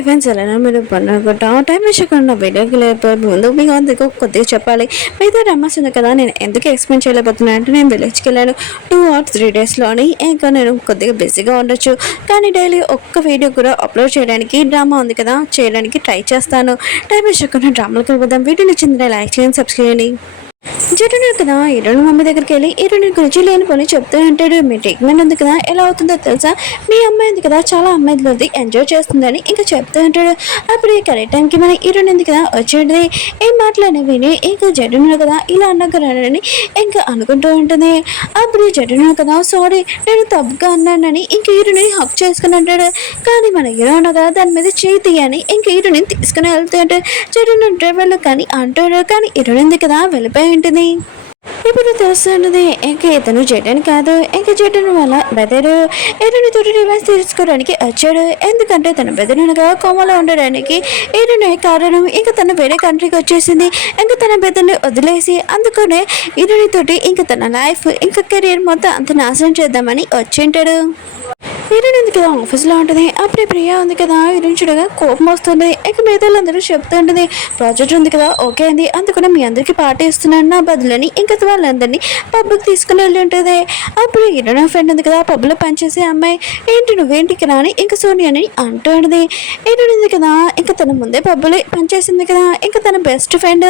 Events ఎలా మీరు పనుకుంటా time వేసుకున్న వీడియోకి లేకపోతే ముందు మీకు అందుకు కొద్దిగా చెప్పాలి. మీతో రమ్మస్ ఉంది కదా, నేను ఎందుకు ఎక్స్ప్లెయిన్ చేయలేకపోతున్నా అంటే నేను విలేజ్కి వెళ్ళాను 2 or 3 డేస్లోని. ఇంకా నేను కొద్దిగా బిజీగా ఉండొచ్చు, కానీ డైలీ ఒక్క వీడియో కూడా అప్లోడ్ చేయడానికి డ్రామా ఉంది కదా చేయడానికి ట్రై చేస్తాను. టైం వేసుకున్న డ్రామాలకు వెళ్ళిపోదాం. వీడియో నచ్చింది లైక్ చేయండి, సబ్స్క్రైబ్ చేయండి. జట్టున్నాడు కదా హీరోయిన్ మమ్మీ దగ్గరికి వెళ్ళి హీరోయిన్ గురించి లేని పని చెప్తూ అంటాడు. మీ ట్రీట్మెంట్ ఉంది కదా ఎలా అవుతుందో తెలుసా, మీ అమ్మాయి ఉంది కదా చాలా అమ్మాయిలది ఎంజాయ్ చేస్తుందని ఇంకా చెప్తూ ఉంటాడు. అప్పుడు కరెక్ట్ టైంకి మన హీరోయిన్ ఉంది కదా వచ్చేది. ఏం మాట్లాడి విని ఇంకా జట్టున్నాడు కదా ఇలా అన్నగారని ఇంకా అనుకుంటూ ఉంటుంది. అప్పుడు జట్టున్నాడు కదా సారీ నేను తప్పుగా అన్నానని ఇంక హీరోయిన్ హక్ చేసుకుని అంటాడు. కానీ మన హీరో కదా దాని మీద చేయి తీయని ఇంక హీరోయిన్ తీసుకుని వెళ్తూ ఉంటాడు. జట్టున్న డ్రైవర్లు కానీ అంటాడు, కానీ హీరోయిన్ ఉంది కదా వెళ్ళిపోయి ఉంటుంది. ఇప్పుడు తెలుస్తున్నది ఇంకా ఇతను జడన్ కాదు, ఇంకా జడన్ వల్ల బెదరు ఏదైనా తోటి రివర్స్ తీసుకోవడానికి వచ్చాడు. ఎందుకంటే తన బెదరునుగా కోమలో ఉండడానికి ఏదైనా కారణం ఇంకా తన వేరే కంట్రీకి వచ్చేసింది. ఇంకా తన బెదర్ని వదిలేసి అందుకనే ఈరోని తోటి ఇంకా తన లైఫ్ ఇంకా కెరీర్ మొత్తం అంత నాశనం చేద్దామని వచ్చింటాడు. హీరోయిన్ ఉంది కదా ఆఫీస్లో ఉంటుంది. అప్పుడే ప్రియా ఉంది కదా హీరోయిన్ చూడగా కోపం వస్తుంది. ఇక మిగతాళ్ళందరూ చెప్తూ ఉంటుంది ప్రాజెక్ట్ ఉంది కదా ఓకే అండి, అందుకని మీ అందరికీ పార్టీ ఇస్తున్నాను నా బదులని ఇంకా వాళ్ళందరినీ పబ్కి తీసుకుని వెళ్ళి ఉంటుంది. అప్పుడు హీరోయిన్ ఫ్రెండ్ ఉంది కదా పబ్లో పనిచేసే అమ్మాయి ఏంటి నువ్వేంటికి రాని ఇంకా సోనియాని అంటుంది. హీరోయిన్ ఉంది కదా ఇంకా తన ముందే పబ్లో పనిచేసింది కదా ఇంకా తన బెస్ట్ ఫ్రెండ్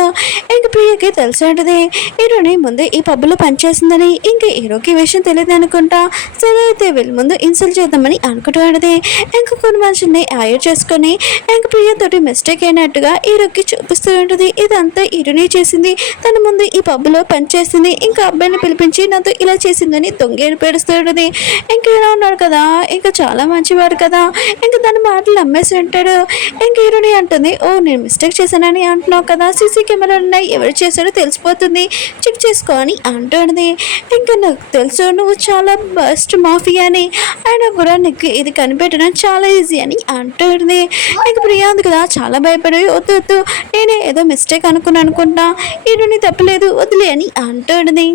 ఇంకా ప్రియకి తెలిసి ఉంటుంది హీరోని ముందే ఈ పబ్లో పనిచేసిందని. ఇంకా హీరోకి ఈ విషయం తెలియదు అనుకుంటా. సరే అయితే వీళ్ళ ముందు ఇన్సల్ట్ చేద్దామని అనుకుంటున్నది. ఇంకా కొన్ని మనుషుల్ని హైర్ చేసుకొని ఇంకా ప్రియతోటి మిస్టేక్ అయినట్టుగా హీరోకి చూపిస్తూ ఉంటుంది. ఇదంతా హీరోనే చేసింది, తన ముందు ఈ పబ్లో పనిచేసింది ఇంకా అబ్బాయిని పిలిపించి నాతో ఇలా చేసిందని దొంగేడు పేడుస్తూ ఉంటుంది. ఇంకా ఇలా ఉన్నాడు కదా ఇంకా చాలా మంచివాడు కదా ఇంకా తన మాటలు నమ్మేసి ఉంటాడు. ఇంకా హీరోని అంటుంది ఓ నేను మిస్టేక్ చేశానని అంటున్నావు కదా, సీసీ కెమెరాలు ఉన్నాయి ఎవరు చేశాడో తెలిసిపోతుంది చెక్ చేసుకో అని అంటుంది. ఇంకా నాకు తెలుసు నువ్వు చాలా బెస్ట్ మాఫియా అని, అయినా కూడా నీకు ఇది కనిపెట్టడం చాలా ఈజీ అని అంటుంది. ఇంకా ప్రియా ఉంది కదా చాలా భయపడి వద్దు వద్దు నేనే ఏదో మిస్టేక్ అనుకుంటా హీరోని తప్పలేదు వదిలే అని అంటుంది.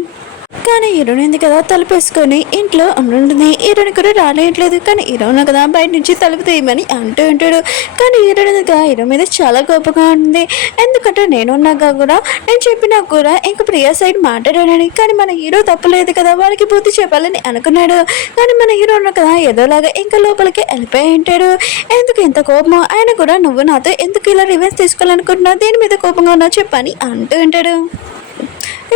కానీ హీరోయిన్ ఉంది కదా తలుపు వేసుకొని ఇంట్లో ఉండుంటుంది. హీరోయిన్ కూడా రాలేయట్లేదు, కానీ హీరోయిన్ కదా బయట నుంచి తలుపు తీయమని అంటూ ఉంటాడు. కానీ హీరోయిన్ కదా హీరో మీద చాలా కోపంగా ఉంటుంది. ఎందుకంటే నేనున్నాక కూడా నేను చెప్పినా కూడా ఇంకా ప్రియా సైడ్ మాట్లాడానని, కానీ మన హీరో తప్పలేదు కదా వాళ్ళకి బుద్ధి చెప్పాలని అనుకున్నాడు. కానీ మన హీరో ఉన్న కదా ఏదోలాగా ఇంకా లోపలికి వెళ్ళిపోయి ఉంటాడు. ఎందుకు ఇంత కోపం, ఆయన కూడా నువ్వు నాతో ఎందుకు ఇలా రివెన్స్ తీసుకోవాలనుకుంటున్నావు, దేని మీద కోపంగా ఉన్నావు చెప్పని అంటూ ఉంటాడు.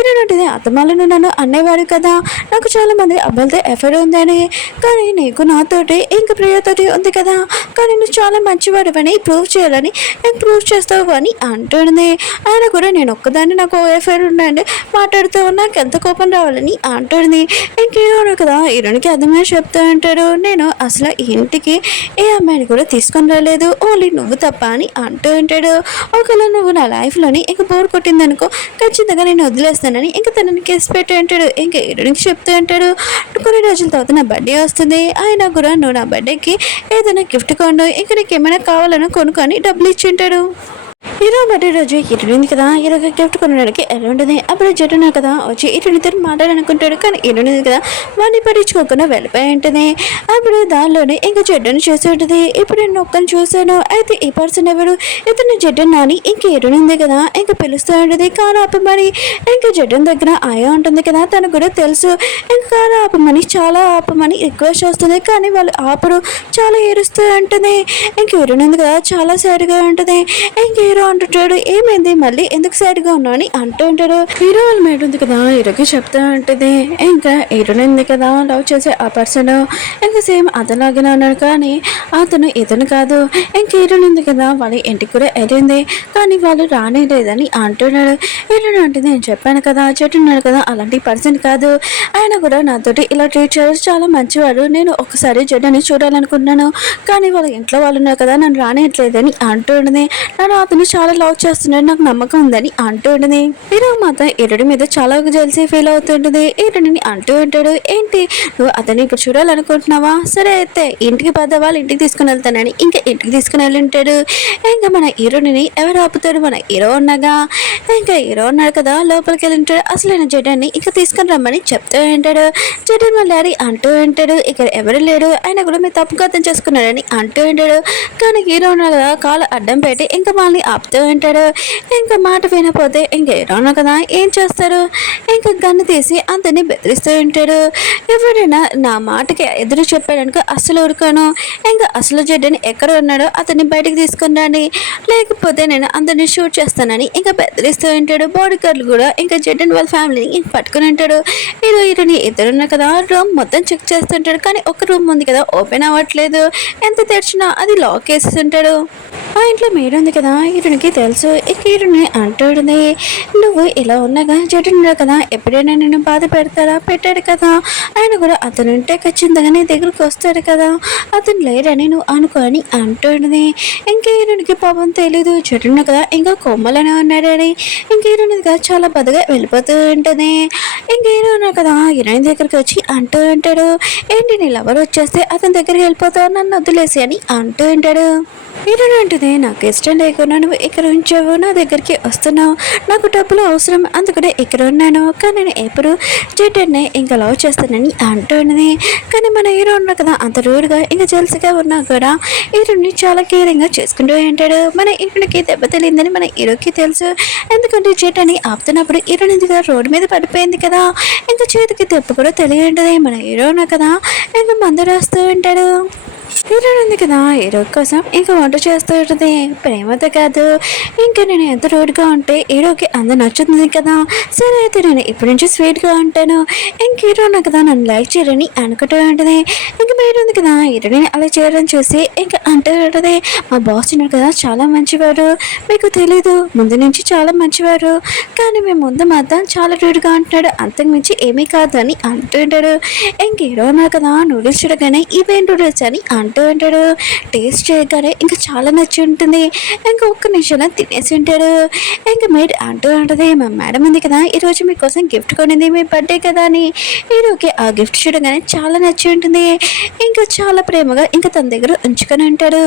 ఏంటంటే అత్తమాలను నన్ను అనేవాడు కదా నాకు చాలా మంది అబ్బాయిలతో ఎఫైర్ ఉందని, కానీ నీకు నాతోటి ఇంకా ప్రియతోటి ఉంది కదా, కానీ నువ్వు చాలా మంచివాడు ప్రూవ్ చేయాలని నేను ప్రూవ్ చేస్తావు అని అంటుంది. ఆయన కూడా నేను ఒక్కదాన్ని నాకు ఎఫైర్ ఉండండి మాట్లాడుతూ నాకు ఎంత కోపం రావాలని అంటుంది. ఇంకేమో కదా హీరోనికి అర్థమే చెప్తూ ఉంటాడు నేను అసలు ఇంటికి ఏ అమ్మాయిని కూడా తీసుకొని రాలేదు ఓన్లీ నువ్వు తప్ప అని అంటూ ఉంటాడు. ఒకవేళ నువ్వు నా లైఫ్లోని ఇంకా బోర్ కొట్టిందనుకో ఖచ్చితంగా నేను వదిలేస్తాను అని ఇంకా తనని కేసు పెట్టి అంటాడు. ఇంకా హీరోయిన్కి చెప్తూ అంటాడు కొన్ని రోజుల తర్వాత నా బర్త్డే వస్తుంది, అయినా కూడా నువ్వు నా బర్త్డేకి ఏదైనా గిఫ్ట్ కొను ఇంకా నీకు ఏమైనా కావాలని కొనుక్కొని డబ్బులు ఇచ్చి ఉంటాడు. హీరో బర్త్డే రోజు హీరోయిన్ కదా హీరోకి గిఫ్ట్ కొనడానికి ఎలా ఉంటుంది. అప్పుడు జట్టున కదా వచ్చి హీరోయిన్తో మాట్లాడాలనుకుంటాడు, కానీ హీరోయిన్ కదా వాడిని పట్టించుకోకుండా వెళ్ళిపోయి ఉంటుంది. అప్పుడు దానిలోనే ఇంకా జడ్డను చూసి ఉంటుంది. ఇప్పుడు నేను ఒక్కని చూశాను, అయితే ఈ పర్సన్ ఎవరు ఇతను జడ్డన్ అని ఇంక హీరోయిన్ ఉంది కదా ఇంకా పిలుస్తూ ఉంటుంది కారు ఆపమని. ఇంకా జడ్డన్ దగ్గర ఆయా ఉంటుంది కదా తనకు కూడా తెలుసు ఇంకా కారు ఆపమని చాలా ఆపమని రిక్వెస్ట్ వస్తుంది, కానీ వాళ్ళు ఆపరు చాలా ఏడుస్తూ ఉంటుంది. ఇంక హీరోయిన్ ఉంది కదా చాలా సాడ్గా ఉంటుంది. ఇంక హీరో అంటుంటాడు ఏమైంది మళ్ళీ ఎందుకు సైడ్గా ఉన్నావు అని అంటూ ఉంటాడు. హీరో వాళ్ళ మేడ్ ఉంది కదా హీరోకి చెప్తా ఉంటుంది ఇంకా హీరోయిన్ ఉంది కదా లవ్ చేసే ఆ పర్సన్ ఇంకా సేమ్ అతలాగానే ఉన్నాడు, కానీ అతను ఇతను కాదు. ఇంక హీరోయిన్ ఉంది కదా వాళ్ళ ఇంటికి కూడా వెళ్ళింది, కానీ వాళ్ళు రానేలేదని అంటున్నాడు. హీరోయిన్ అంటే నేను చెప్పాను కదా చెట్టున్నాడు కదా అలాంటి పర్సన్ కాదు, ఆయన కూడా నాతోటి ఇలా ట్రీట్ చేయాలి చాలా మంచివాడు, నేను ఒకసారి జడ్డని చూడాలనుకున్నాను, కానీ వాళ్ళ ఇంట్లో వాళ్ళు ఉన్నారు కదా నన్ను రానేయట్లేదని అంటుంది. నన్ను అతను చాలా లవ్ చేస్తున్నాడు, నాకు నమ్మకం ఉందని అంటూ ఉంటుంది. హీరో మాత్రం హీరోడి మీద చాలా జెల్సీ ఫీల్ అవుతుంటుంది. హీరోడిని అంటూ ఉంటాడు, ఏంటి నువ్వు అతన్ని ఇప్పుడు చూడాలనుకుంటున్నావా, సరే అయితే ఇంటికి పద, వాళ్ళు ఇంటికి తీసుకుని వెళ్తానని ఇంకా ఇంటికి తీసుకుని వెళ్ళి ఉంటాడు. ఇంకా మన హీరోని ఎవరు ఆపుతాడు, మన హీరో ఉన్నాగా. ఇంకా హీరో ఉన్నాడు కదా, లోపలికి వెళ్ళి ఉంటాడు. అసలైన జడన్ని ఇంకా తీసుకుని రమ్మని చెప్తూ ఉంటాడు. జడన్ వాళ్ళ డాడీ అంటూ ఉంటాడు, ఇక్కడ ఎవరు లేడు, ఆయన కూడా మీరు తప్పుగా అర్థం చేసుకున్నాడని అంటూ ఉంటాడు. కానీ హీరో ఉన్నాడు కదా, కాలు అడ్డం పెట్టి ఇంకా వాళ్ళని ఆపుతూ ఉంటాడు. ఇంకా మాట వినపోతే ఇంకా హీరో ఉన్నాడు కదా, ఏం చేస్తారు, ఇంకా గన్ను తీసి అందరినీ బెదిరిస్తూ ఉంటాడు. ఎవరైనా నా మాటకి ఎదురు చెప్పాడనుకో అసలు ఊరుకోను, ఇంకా అసలు జడ్డని ఎక్కడ ఉన్నాడో అతన్ని బయటకు తీసుకుని రండి, లేకపోతే నేను అందరినీ షూట్ చేస్తానని ఇంకా బెదిరిస్తూ ఉంటాడు. బాడీ గార్డులు కూడా ఇంకా జడ్డని వాళ్ళ ఫ్యామిలీని ఇంక పట్టుకుని ఉంటాడు. హీరోని ఇద్దరున్నా కదా, రూమ్ మొత్తం చెక్ చేస్తుంటాడు. కానీ ఒక రూమ్ ఉంది కదా, ఓపెన్ అవ్వట్లేదు, ఎంత తెరిచినా అది లాక్ వేసి ఉంటాడు. ఆ ఇంట్లో మేడ ఉంది కదా, హీరోనికి తెలుసు. ఇక హీరోని అంటాడుంది, నువ్వు ఇలా ఉన్నాగా జడ్డున్నాడు కదా, ఎప్పుడైనా నేను బాధ పెట్టాడు కదా, ఆయన కూడా అతను ఉంటే ఖచ్చితంగా నీ దగ్గరికి వస్తాడు కదా, అతను లేరని నువ్వు అనుకోని అంటాడుంది. ఇంక హీరోనికి పాపం తెలీదు, జడ్డున్నా కదా ఇంకా కొమ్మలనే ఉన్నాడని. ఇంక హీరోనిగా చాలా బాధగా వెళ్ళిపోతూ ఉంటుంది. ఇంక హీరో కదా హీరోయిన్ దగ్గరికి వచ్చి అంటూ ఉంటాడు, ఏంటి నీ లవర్ వచ్చేస్తే అతని దగ్గరికి వెళ్ళిపోతావు, నన్ను వదిలేసి అని అంటూ ఉంటాడు. హీరోయిన్ అంటుంది, నాకు ఇష్టం లేకుండా నువ్వు ఇక్కడ ఉంచావు, నా దగ్గరికి వస్తున్నావు, నాకు డబ్బులు అవసరం, అందుకనే ఇక్కడ ఉన్నాను, కానీ నేను ఎప్పుడు జడ్డనే ఇంకా లవ్ చేస్తానని అంటుంది. కానీ మన హీరో ఉన్నా కదా అంత రూడ్గా ఇంకా జెల్సీగా ఉన్నా కూడా హీరోని చాలా కేరింగ్గా చేసుకుంటూ ఉంటాడు. మన హీరోకి దెబ్బ తెలియదని మన హీరోకి తెలుసు. ఎందుకంటే జడ్డని ఆపుతున్నప్పుడు హీరోయిన్ దగ్గర రోడ్డు మీద పడిపోయింది కదా, ఇంకా చేతికి దెబ్బ కూడా తెలియంటది. మన హీరో ఉన్నా కదా ఇంకా మందు రాస్తూ ఉంటాడు. హీరోయిన్ ఉంది కదా, హీరో కోసం ఇంకా వంట చేస్తూ ఉంటుంది. ప్రేమతో కాదు, ఇంకా నేను ఎంత రూడ్గా ఉంటే హీరోకి అందరు నచ్చుతుంది కదా, సరే అయితే నేను ఇప్పటి నుంచి స్వీట్గా ఉంటాను, ఇంక హీరో ఉన్నా కదా నన్ను లైక్ చేయరని అనుకుంటూ ఉంటుంది. ఇంకా మీరు ఉంది కదా, హీరోని అలా చేయడం చూసి ఇంకా అంటూ ఉంటుంది, మా బాస్ ఉన్నాడు కదా చాలా మంచివారు, మీకు తెలీదు ముందు నుంచి చాలా మంచివారు, కానీ మేము ముందు మాత్రం చాలా రూడ్గా ఉంటున్నాడు, అంతకుమించి ఏమీ కాదు అని అంటూ ఉంటాడు. ఇంక హీరో ఉన్నారు కదా, నూడిల్స్ చూడగానే ఇవేం నూడిల్స్ అని అంటూ ఉంటాడు. టేస్ట్ చేయగానే ఇంకా చాలా నచ్చి ఉంటుంది, ఇంకా ఒక్క నిమిషంలో తినేసి ఉంటాడు. ఇంకా మేడ్ అంటూ ఉంటుంది, మా మేడం ఉంది కదా ఈరోజు మీకోసం గిఫ్ట్ కొనింది, మీ బర్త్డే కదా అని. హీరోకి ఆ గిఫ్ట్ చూడగానే చాలా నచ్చి ఉంటుంది. ఇంకా చాలా ప్రేమగా ఇంకా తన దగ్గర ఉంచుకొని ఉంటాడు.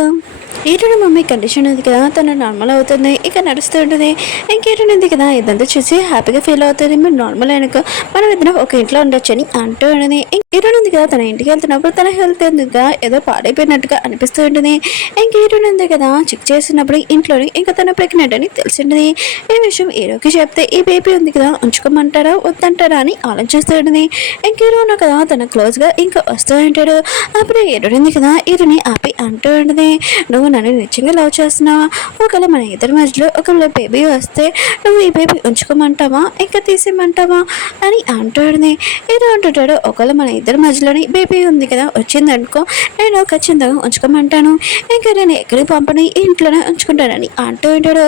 హీరోని మమ్మీ కండిషన్ ఉంది కదా, తను నార్మల్ అవుతుంది, ఇక నడుస్తూ ఉంటుంది. ఇంక హీరోని ఉంది కదా ఇదంతా చూసి హ్యాపీగా ఫీల్ అవుతుంది, మీరు నార్మల్ అయినాక మనం ఇద్దరం ఒక ఇంట్లో ఉండొచ్చు అని అంటూ ఉంటుంది. హీరోని ఉంది కదా, తన ఇంటికి వెళ్తున్నప్పుడు తన హెల్త్ ఎందుకు ఏదో పాడైపోయినట్టుగా అనిపిస్తూ ఉంటుంది. ఇంక హీరోని ఉంది కదా చెక్ చేసినప్పుడు ఇంట్లోని ఇంకా తన ప్రెగ్నెంట్ అని తెలిసింటుంది. ఈ విషయం హీరోకి చెప్తే ఈ బేబీ ఉంది కదా ఉంచుకోమంటారా వద్దంటారా అని ఆలోచిస్తూ ఉంటుంది. ఇంక హీరో ఉన్నా కదా తన క్లోజ్గా ఇంకా వస్తూ ఉంటాడు. అప్పుడు హీరోని ఉంది కదా హీరోని ఆపి అంటూ ఉంటుంది, నువ్వు నన్ను నిజంగా లవ్ చేస్తున్నావా, ఒకవేళ మన ఇద్దరి మధ్యలో ఒకవేళ బేబీ వస్తే నువ్వు ఈ బేబీ ఉంచుకోమంటావా ఇంకా తీసేయమంటావా అని అంటుంది. హీరో అంటుంటాడు, ఒకవేళ మన ఇద్దరి మధ్యలోని బేబీ ఉంది కదా వచ్చిందనుకో నేను ఖచ్చితంగా ఉంచుకోమంటాను, ఇంకా నేను ఎక్కడికి పంపని ఇంట్లోనే ఉంచుకుంటానని అంటూ ఉంటాడు.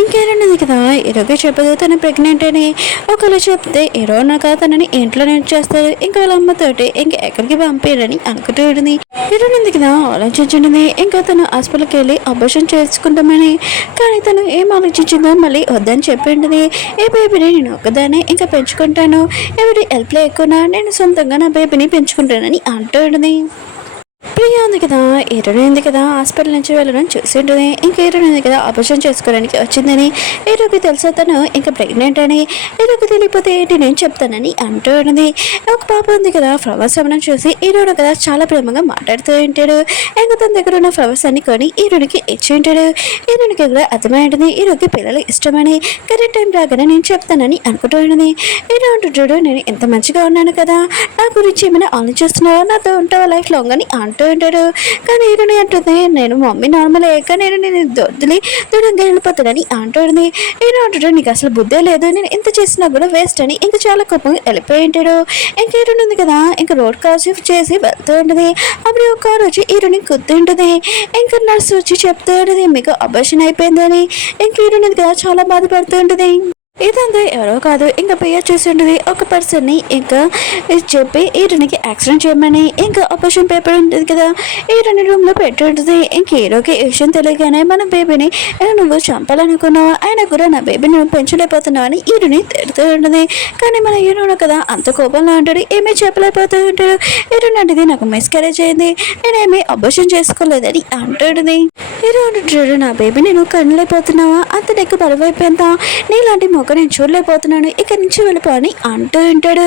ఇంకేరన్నది కదా హీరోకి చెప్పదు తను ప్రెగ్నెంట్ అని. ఒకవేళ చెప్తే హీరో అన్నాక తనని ఇంట్లోనే చేస్తారు, ఇంకా వాళ్ళ అమ్మతోటి ఇంకా ఎక్కడికి పంపారని అనుకుంటూ ఉంటుంది. హీరోనింది కదా ఆలోచించింది, ఇంకా తను హాస్పిటల్కి వెళ్ళి అబార్షన్ చేసుకుంటామని. కానీ తను ఏం ఆలోచించిందో మళ్ళీ వద్దని చెప్పింది. ఏ బేబీని నేను ఒక్కదాన్ని ఇంకా పెంచుకుంటాను, ఎవరి హెల్ప్ లేకున్నా నేను సొంతంగా నా బేబీని పెంచుకుంటానని అంటూ ఉంటుంది. ప్రియా ఉంది కదా హీరోయిన్ ఉంది కదా హాస్పిటల్ నుంచి వెళ్ళడం చూసి ఉంటుంది. ఇంకా హీరోయిన్ ఉంది కదా ఆపరేషన్ చేసుకోవడానికి వచ్చిందని. హీరోకి తెలుసా తను ఇంకా ప్రెగ్నెంట్ అని. హీరోకి తెలియపోతే ఏంటి నేను చెప్తానని అంటూ ఉంటుంది. ఒక పాప ఉంది కదా ఫ్లవర్స్ అవ్వడం చూసి హీరోడు కదా చాలా ప్రేమగా మాట్లాడుతూ ఉంటాడు. ఇంకా తన దగ్గర ఉన్న ఫ్లవర్స్ అన్ని కొని హీరోనికి ఇచ్చి ఉంటాడు. హీరోనికి కూడా అర్థమై ఉంటుంది హీరోకి పిల్లలు ఇష్టమని. కరెక్ట్ టైం రాగానే నేను చెప్తానని అనుకుంటూ ఉంటుంది. హీరో అంటుంటాడు, నేను ఎంత మంచిగా ఉన్నాను కదా, నా గురించి ఏమైనా ఆలోచిస్తున్నావా, నాతో ఉంటావా లైఫ్ లాంగ్ అని అంటూ ఉంటాడు. కానీ హీరోని అంటుంది, నేను మమ్మీ నార్మల్ అయ్యాక నేను దొద్దులి దూరంగా వెళ్ళిపోతాడని అంటుంది. హీరో అంటాడు, నీకు అసలు బుద్ధే లేదు, నేను ఎంత చేసినా కూడా వేస్ట్ అని ఇంకా చాలా కోపంగా వెళ్ళిపోయి ఉంటాడు. ఇంకా హీరోని ఉంది కదా ఇంకా రోడ్ క్రాస్ చేసి వెళ్తూ ఉంటుంది. అప్పుడు ఒక కారు వచ్చి హీరోని గుర్తుంటుంది. ఇంకా నర్స్ వచ్చి చెప్తూ ఉంటుంది మీకు అబార్షన్ అయిపోయిందని. ఇంకా హీరోని కదా చాలా బాధపడుతూ ఉంటుంది. ఇదంతా ఎవరో కాదు ఇంకా ప్రియ చేసి ఉంటుంది ఒక పర్సన్ని ఇంకా చెప్పి హీరోనికి యాక్సిడెంట్ చేయమని ఇంకా ఆపరేషన్ పేపర్ ఉంటుంది కదా హీరోని రూమ్లో పెట్టి ఉంటుంది ఇంక హీరోకి ఈ విషయం తెలియగానే మన బేబీని నువ్వు చంపాలనుకున్నావు అయినా కూడా నా బేబీని నువ్వు పెంచలేకపోతున్నావు అని హీరోని తిడుతూ ఉంటుంది. కానీ మన హీరోను కదా అంత కోపంలో ఉంటాడు, ఏమీ చెప్పలేకపోతూ ఉంటాడు. హీరో లాంటిది నాకు మిస్క్యారేజ్ అయింది, నేనేమీ అబోషన్ చేసుకోలేదని అంటుంది. హీరో అంటాడు, నా బేబీని నువ్వు కనలేకపోతున్నావా, అంత నీకు బరువైపోయిందా, నీలాంటి మొక్క నేను చూడలేకపోతున్నాను, ఇక్కడి నుంచి వెళ్ళిపో అని అంటూ ఉంటాడు.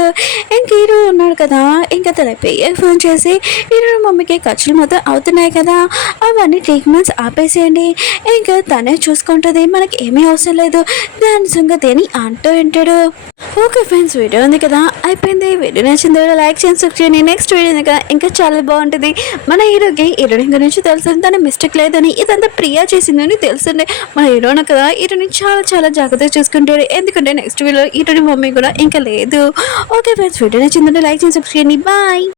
ఇంక హీరో ఉన్నాడు కదా ఇంకా తన పేరు ఫోన్ చేసి హీరో మమ్మీకి ఖర్చులు మొత్తం అవుతున్నాయి కదా అవన్నీ ట్రీట్మెంట్స్ ఆపేసేయండి, ఇంకా తనే చూసుకుంటుంది, మనకి ఏమీ అవసరం లేదు దాని సంగతి అని అంటూ ఉంటాడు. ఓకే ఫ్రెండ్స్, వీడియో ఉంది కదా అయిపోయింది. వీడియో నచ్చింది లైక్ చేయండి, సబ్స్క్రైబ్ చేయండి. నెక్స్ట్ వీడియో ఉంది కదా ఇంకా చాలా బాగుంటుంది. మన హీరోకి హీరోయిన్ గురించి తెలుసు, తన మిస్టేక్ లేదని ఇదంతా ప్రియా చేసిందని తెలుసుండే. మన హీరోయిన్ కదా హీరోని చాలా చాలా జాగ్రత్తగా చూసుకుంటాడు, ఎందుకంటే నెక్స్ట్ వీడియో హీరోని మమ్మీ కూడా ఇంకా లేదు. ఓకే ఫ్రెండ్స్, వీడియో నచ్చిందంటే లైక్ చేయండి, సబ్స్క్రైబ్ చేయండి. బాయ్.